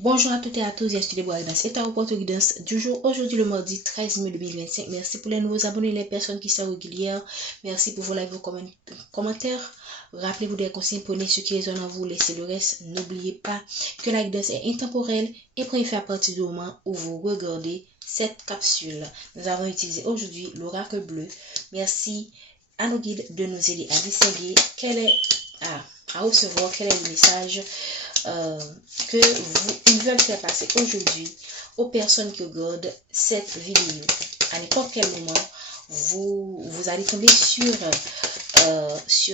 Bonjour à toutes et à tous, je suis Deborah Guidance et ta reporter guidance du jour. Aujourd'hui, le mardi 13 mai 2025. Merci pour les nouveaux abonnés, les personnes qui sont régulières. Merci pour vos likes, vos commentaires. Rappelez-vous des consignes, prenez ce qui résonne en vous, laissez le reste. N'oubliez pas que la guidance est intemporelle et prenez à partir du moment où vous regardez cette capsule. Nous avons utilisé aujourd'hui l'oracle bleu. Merci à nos guides de nous aider à distinguer à recevoir quel est le message ils veulent faire passer aujourd'hui aux personnes qui regardent cette vidéo. À n'importe quel moment, vous allez tomber sur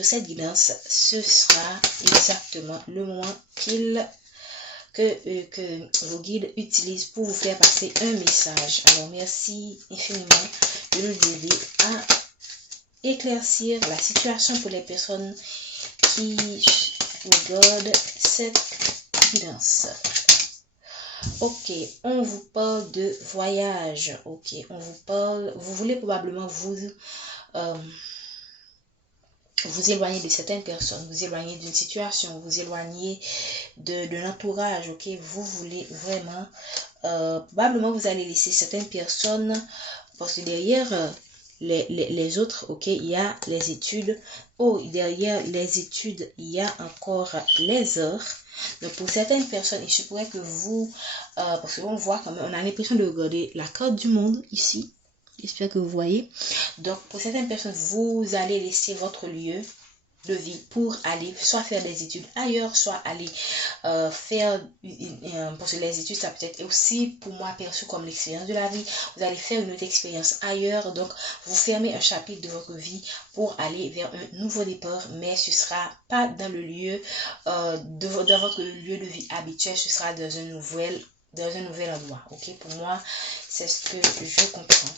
cette guidance. Ce sera exactement le moment que vos guides utilisent pour vous faire passer un message. Alors, merci infiniment de nous aider à éclaircir la situation pour les personnes qui regardent cette guidance. Ok, on vous parle de voyage. Ok, on vous parle, vous voulez probablement vous éloigner de certaines personnes, vous éloigner d'une situation, vous éloigner de l'entourage. Ok, vous voulez vraiment, probablement vous allez laisser certaines personnes parce que derrière les autres, ok, il y a les études. Oh, derrière les études, il y a encore les heures. Donc, pour certaines personnes, il se pourrait que vous, parce qu'on voit quand même, on a l'impression de regarder la carte du monde ici. J'espère que vous voyez. Donc, pour certaines personnes, vous allez laisser votre lieu de vie pour aller soit faire des études ailleurs, soit aller faire parce que les études ça peut être aussi pour moi perçu comme l'expérience de la vie. Vous allez faire une autre expérience ailleurs, donc vous fermez un chapitre de votre vie pour aller vers un nouveau départ, mais ce sera pas dans le lieu dans votre lieu de vie habituel, ce sera dans un nouvel endroit. Ok, pour moi c'est ce que je comprends.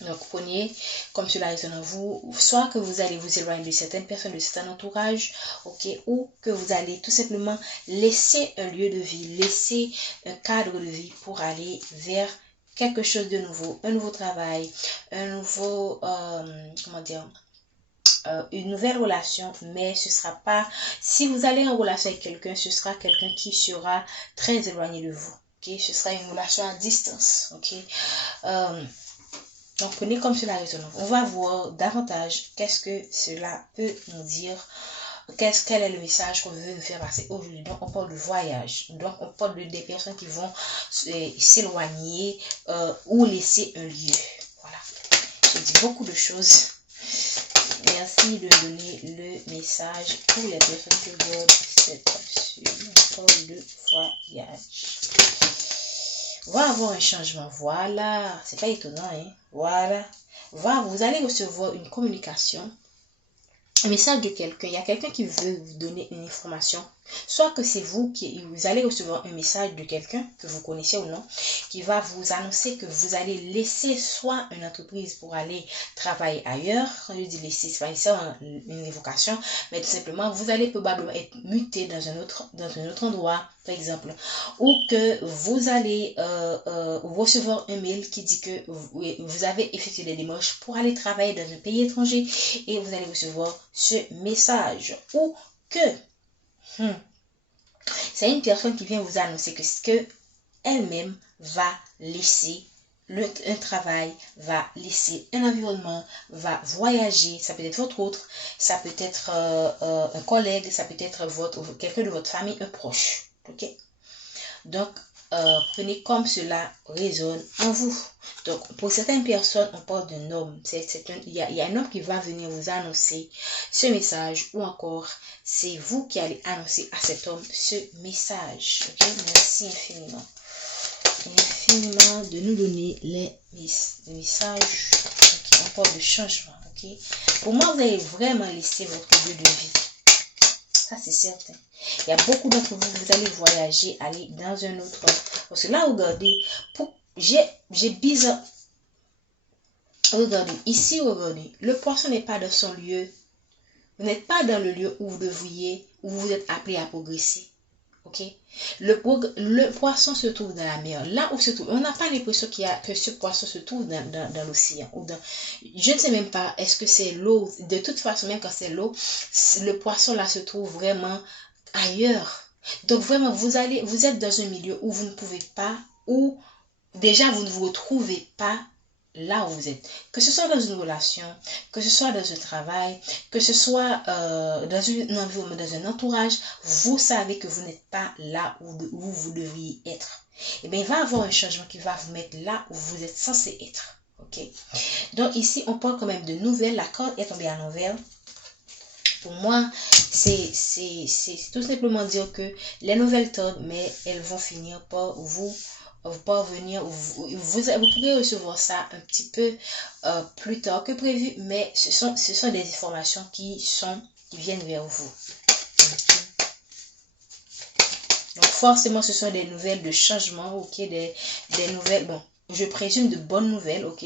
Donc, prenez comme cela résonne en vous, soit que vous allez vous éloigner de certaines personnes, de certains entourages, ok, ou que vous allez tout simplement laisser un lieu de vie, laisser un cadre de vie pour aller vers quelque chose de nouveau, un nouveau travail, un nouveau, une nouvelle relation, mais ce sera pas, si vous allez en relation avec quelqu'un, ce sera quelqu'un qui sera très éloigné de vous, ok, ce sera une relation à distance, ok. Donc, prenez comme cela résonne. On va voir davantage qu'est-ce que cela peut nous dire. Quel est le message qu'on veut nous faire passer aujourd'hui. Donc, on parle de voyage. Donc, on parle des personnes qui vont s'éloigner ou laisser un lieu. Voilà. J'ai dit beaucoup de choses. Merci de donner le message pour les personnes qui regardent cette capsule. On parle de voyage. On va avoir un changement. Voilà. C'est pas étonnant, hein. Voilà. Vous allez recevoir une communication, un message de quelqu'un. Il y a quelqu'un qui veut vous donner une information. Soit que c'est vous allez recevoir un message de quelqu'un que vous connaissez ou non, qui va vous annoncer que vous allez laisser soit une entreprise pour aller travailler ailleurs. Quand je dis laisser, c'est pas ça une évocation, mais tout simplement vous allez probablement être muté dans un autre endroit, par exemple, ou que vous allez recevoir un mail qui dit que vous avez effectué des démarches pour aller travailler dans un pays étranger et vous allez recevoir ce message, ou que c'est une personne qui vient vous annoncer que elle-même va laisser un travail, va laisser un environnement, va voyager. Ça peut être votre autre, ça peut être un collègue, ça peut être quelqu'un de votre famille, un proche. Ok? Donc, prenez comme cela résonne en vous. Donc, pour certaines personnes, on parle d'un homme. Il y a un homme qui va venir vous annoncer ce message, ou encore, c'est vous qui allez annoncer à cet homme ce message. Ok? Merci infiniment. De nous donner les messages. Okay? On parle de changement. Ok? Pour moi, vous allez vraiment laisser votre lieu de vie. Ça, c'est certain. Il y a beaucoup d'entre vous, vous allez voyager, aller dans un autre. Parce que là, regardez, j'ai bizarre. Regardez, ici, regardez, le poisson n'est pas dans son lieu. Vous n'êtes pas dans le lieu où vous devriez, où vous êtes appelé à progresser. Ok? Le poisson se trouve dans la mer. Là où se trouve, on n'a pas l'impression que ce poisson se trouve dans l'océan. Je ne sais même pas, est-ce que c'est l'eau? De toute façon, même quand c'est l'eau, le poisson là se trouve vraiment ailleurs. Donc vraiment, vous êtes dans un milieu où vous ne pouvez pas, où déjà vous ne vous retrouvez pas là où vous êtes. Que ce soit dans une relation, que ce soit dans un travail, que ce soit dans un environnement, dans un entourage, vous savez que vous n'êtes pas là où vous devriez être. Et bien, il va y avoir un changement qui va vous mettre là où vous êtes censé être. Ok? Donc ici, on parle quand même de nouvelles. La corde est tombée à l'envers. Pour moi, c'est tout simplement dire que les nouvelles tardent, mais elles vont finir par vous parvenir. Vous pourrez recevoir ça un petit peu plus tard que prévu, mais ce sont des informations qui viennent vers vous. Donc forcément, ce sont des nouvelles de changement, ok, des nouvelles, bon, je présume de bonnes nouvelles, ok.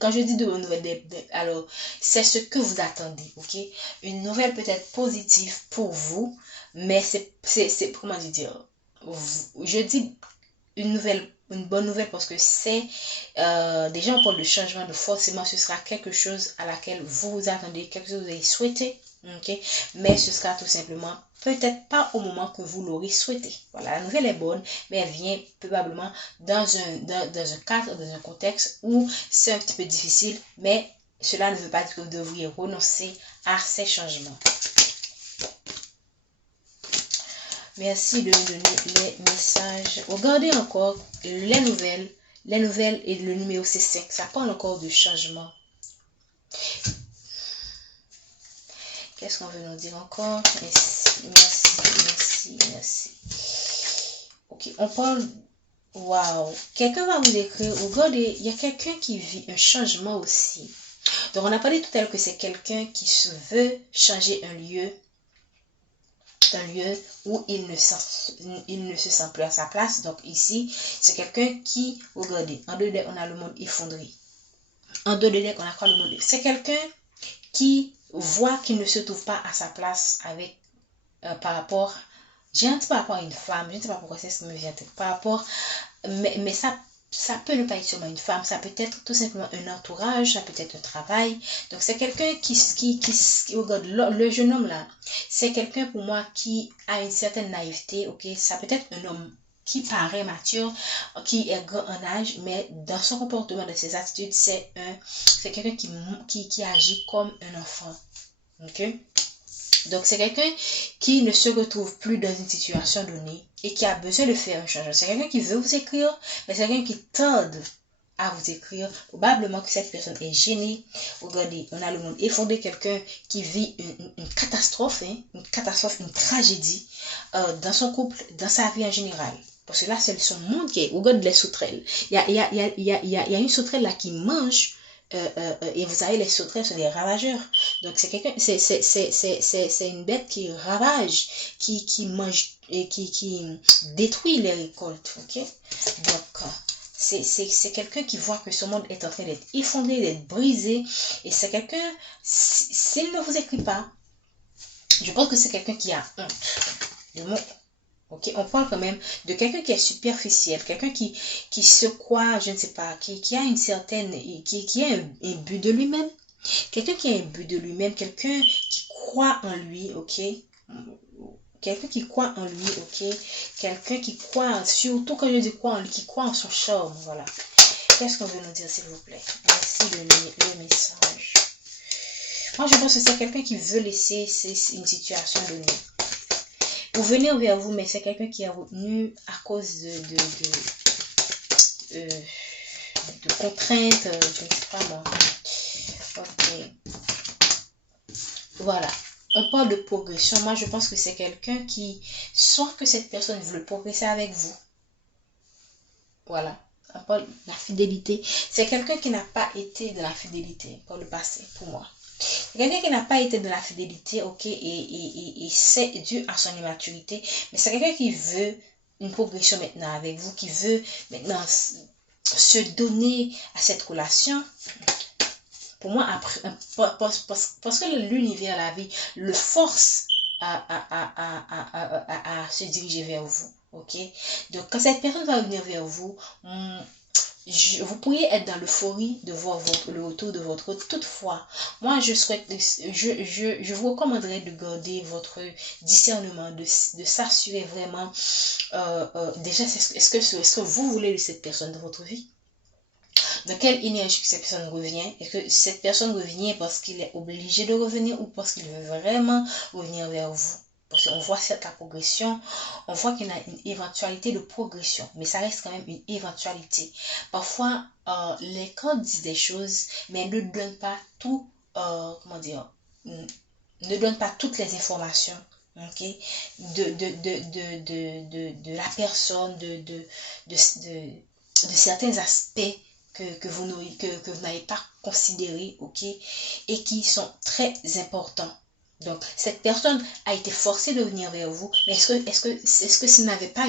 Quand je dis de bonnes nouvelles, alors c'est ce que vous attendez, ok. Une nouvelle peut-être positive pour vous, mais c'est comment dire, je dis une bonne nouvelle parce que c'est déjà on parle de changement, de forcément ce sera quelque chose à laquelle vous vous attendez, quelque chose que vous avez souhaité, ok, mais ce sera tout simplement peut-être pas au moment que vous l'aurez souhaité. Voilà, la nouvelle est bonne, mais elle vient probablement dans un cadre, dans un contexte où c'est un petit peu difficile, mais cela ne veut pas dire que vous devriez renoncer à ces changements. Merci de me donner les messages. Regardez encore les nouvelles. Les nouvelles et le numéro c'est 5. Ça parle encore de changement. Qu'est-ce qu'on veut nous dire encore? Merci. Ok, on parle... Waouh! Quelqu'un va vous écrire. Regardez, il y a quelqu'un qui vit un changement aussi. Donc, on a parlé tout à l'heure que c'est quelqu'un qui se veut changer un lieu où il ne se sent plus à sa place. Donc ici, c'est quelqu'un qui, regardez, en deux on a le monde effondré. En deux on a quoi le monde? C'est quelqu'un qui voit qu'il ne se trouve pas à sa place avec, par rapport, j'ai un petit par rapport à une femme, je ne sais pas pourquoi c'est ce qui me vient, par rapport, mais ça peut ne pas être seulement une femme, ça peut être tout simplement un entourage, ça peut être un travail. Donc c'est quelqu'un qui regarde le jeune homme là, c'est quelqu'un pour moi qui a une certaine naïveté, ok, ça peut être un homme qui paraît mature, qui est grand en âge, mais dans son comportement, dans ses attitudes, c'est quelqu'un qui agit comme un enfant, ok. Donc, c'est quelqu'un qui ne se retrouve plus dans une situation donnée et qui a besoin de faire un changement. C'est quelqu'un qui veut vous écrire, mais c'est quelqu'un qui tarde à vous écrire. Probablement que cette personne est gênée. Regardez, on a le monde effondré, quelqu'un qui vit une catastrophe, une tragédie dans son couple, dans sa vie en général. Parce que là, c'est son monde qui est. Regarde les sauterelles. Il y a une sauterelle là qui mange. Et vous savez, les sauterelles sont des ravageurs. Donc c'est quelqu'un, c'est une bête qui ravage, qui mange et qui détruit les récoltes. Ok. Donc c'est quelqu'un qui voit que ce monde est en train d'être effondré, d'être brisé, et c'est quelqu'un, s'il ne vous écrit pas, je pense que c'est quelqu'un qui a honte de mon. Ok, on parle quand même de quelqu'un qui est superficiel, quelqu'un qui se croit, je ne sais pas, qui a une certaine, qui a un but de lui-même. Quelqu'un qui a un but de lui-même, quelqu'un qui croit en lui, ok. Quelqu'un qui croit en lui, ok. Quelqu'un qui croit, surtout quand je dis croit en lui, qui croit en son charme, voilà. Qu'est-ce qu'on veut nous dire, s'il vous plaît? Merci de le message. Moi, je pense que c'est quelqu'un qui veut laisser une situation donnée. Vous venez vers vous, mais c'est quelqu'un qui a retenu à cause de contraintes, je ne sais pas moi. Ok. Voilà. On parle de progression. Moi, je pense que c'est quelqu'un qui, soit que cette personne veut progresser avec vous. Voilà. On parle de la fidélité. C'est quelqu'un qui n'a pas été de la fidélité par le passé, pour moi. Quelqu'un qui n'a pas été de la fidélité, ok, et c'est dû à son immaturité, mais c'est quelqu'un qui veut une progression maintenant avec vous, qui veut maintenant se donner à cette relation. Pour moi, après, parce que l'univers, la vie, le force à se diriger vers vous, ok. Donc, quand cette personne va venir vers vous, vous pourriez être dans l'euphorie de voir le retour de votre autre. Toutefois, moi, je vous recommanderais de garder votre discernement, de s'assurer vraiment, déjà, est-ce que vous voulez de cette personne dans votre vie? Dans quelle énergie que cette personne revient? Est-ce que cette personne revient parce qu'il est obligé de revenir ou parce qu'il veut vraiment revenir vers vous? Parce qu'on voit la progression, on voit qu'il y a une éventualité de progression, mais ça reste quand même une éventualité. Parfois, les cartes disent des choses, mais ne donnent pas tout, comment dire, ne donnent pas toutes les informations, ok, de la personne, de certains aspects que vous n'avez pas considérés, ok, et qui sont très importants. Donc, cette personne a été forcée de venir vers vous, mais est-ce que s'il n'avait pas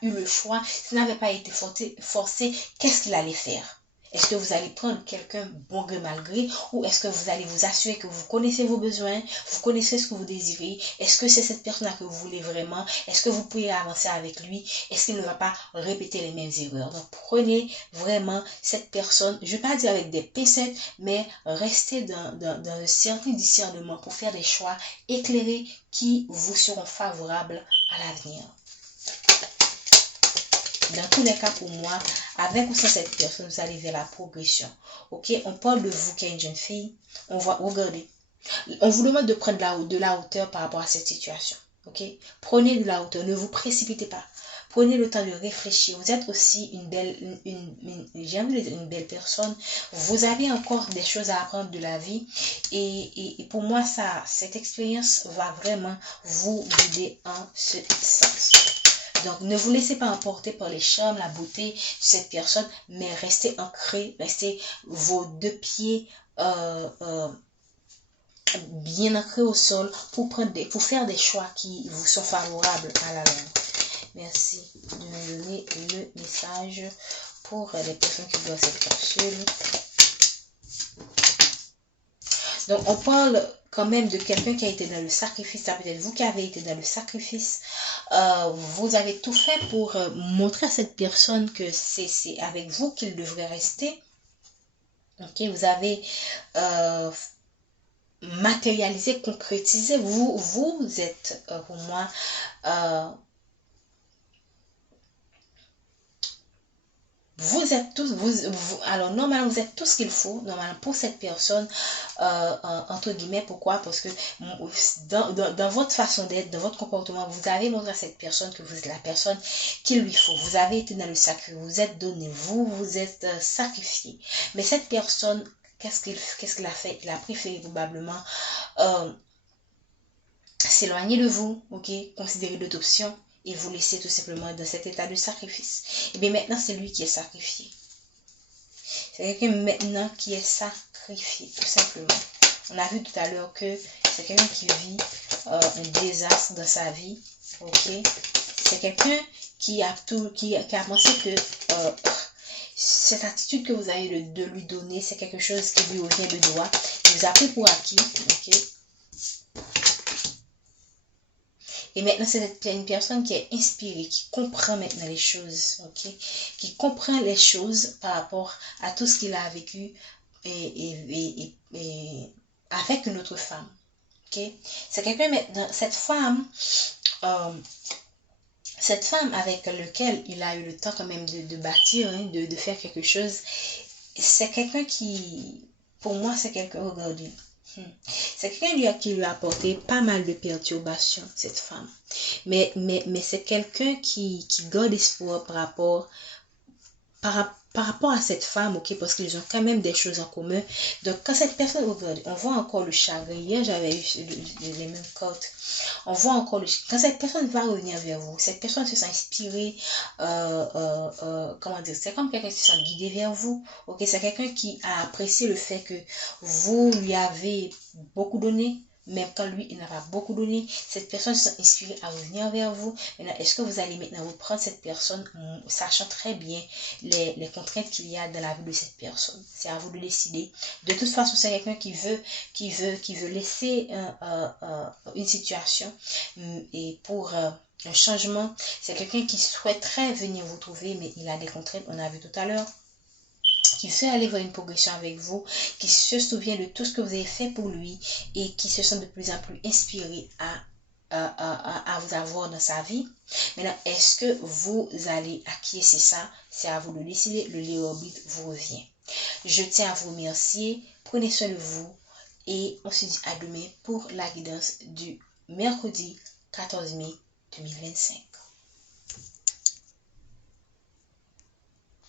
eu le choix, s'il n'avait pas été forcé, qu'est-ce qu'il allait faire? Est-ce que vous allez prendre quelqu'un bon gré mal gré, ou est-ce que vous allez vous assurer que vous connaissez vos besoins, vous connaissez ce que vous désirez? Est-ce que c'est cette personne-là que vous voulez vraiment? Est-ce que vous pouvez avancer avec lui? Est-ce qu'il ne va pas répéter les mêmes erreurs? Donc, prenez vraiment cette personne, je ne vais pas dire avec des pincettes, mais restez dans un certain discernement pour faire des choix éclairés qui vous seront favorables à l'avenir. Dans tous les cas, pour moi, avec ou sans cette personne, vous allez vers la progression. Ok, on parle de vous qui est une jeune fille. On va regarder. On vous demande de prendre de la hauteur par rapport à cette situation. Ok, prenez de la hauteur. Ne vous précipitez pas. Prenez le temps de réfléchir. Vous êtes aussi une belle personne. Vous avez encore des choses à apprendre de la vie. Et pour moi, cette expérience va vraiment vous guider en ce sens. Donc, ne vous laissez pas emporter par les charmes, la beauté de cette personne, mais restez ancré, restez vos deux pieds bien ancrés au sol pour faire des choix qui vous sont favorables à la longue. Merci de me donner le message pour les personnes qui doivent cette capsule. Donc, on parle quand même de quelqu'un qui a été dans le sacrifice. Ça peut être vous qui avez été dans le sacrifice. Vous avez tout fait pour montrer à cette personne que c'est avec vous qu'il devrait rester. Ok, vous avez matérialisé, concrétisé. Vous êtes, pour moi, vous êtes tous, alors normalement vous êtes tout ce qu'il faut, normalement pour cette personne, entre guillemets, pourquoi? Parce que dans votre façon d'être, dans votre comportement, vous avez montré à cette personne que vous êtes la personne qu'il lui faut. Vous avez été dans le sacrifice, vous êtes donné, vous êtes sacrifié. Mais cette personne, qu'est-ce qu'il a fait? Il a préféré probablement s'éloigner de vous, ok? Considérer d'autres options et vous laisser tout simplement dans cet état de sacrifice. Et bien maintenant, c'est lui qui est sacrifié. C'est quelqu'un maintenant qui est sacrifié, tout simplement. On a vu tout à l'heure que c'est quelqu'un qui vit un désastre dans sa vie, ok? C'est quelqu'un qui a pensé que cette attitude que vous avez de lui donner, c'est quelque chose qui lui revient de droit. Il vous a pris pour acquis, ok? Et maintenant, c'est une personne qui est inspirée, qui comprend maintenant les choses, ok? Qui comprend les choses par rapport à tout ce qu'il a vécu et avec une autre femme, ok? C'est quelqu'un maintenant, cette femme avec laquelle il a eu le temps quand même de bâtir, hein, de faire quelque chose, c'est quelqu'un qui, pour moi, c'est quelqu'un, regardez. C'est quelqu'un qui lui a apporté pas mal de perturbations, cette femme. Mais c'est quelqu'un qui garde espoir par rapport à cette femme, ok, parce qu'ils ont quand même des choses en commun. Donc, quand cette personne regarde, on voit encore le chagrin. Hier, j'avais eu les mêmes cartes. On voit encore quand cette personne va revenir vers vous, cette personne se sent inspirée, comment dire, c'est comme quelqu'un qui se sent guidé vers vous, ok, c'est quelqu'un qui a apprécié le fait que vous lui avez beaucoup donné, même quand lui, il n'a pas beaucoup donné. Cette personne se sent inspirée à revenir vers vous. Maintenant, est-ce que vous allez maintenant reprendre cette personne, sachant très bien les contraintes qu'il y a dans la vie de cette personne? C'est à vous de décider. De toute façon, c'est quelqu'un qui veut laisser une situation et pour un changement. C'est quelqu'un qui souhaiterait venir vous trouver, mais il a des contraintes, on a vu tout à l'heure. Qui veut aller vers une progression avec vous, qui se souvient de tout ce que vous avez fait pour lui et qui se sent de plus en plus inspiré à vous avoir dans sa vie. Maintenant, est-ce que vous allez acquiescer ça? C'est à vous de décider. Le libre arbitre vous revient. Je tiens à vous remercier. Prenez soin de vous et on se dit à demain pour la guidance du mercredi 14 mai 2025.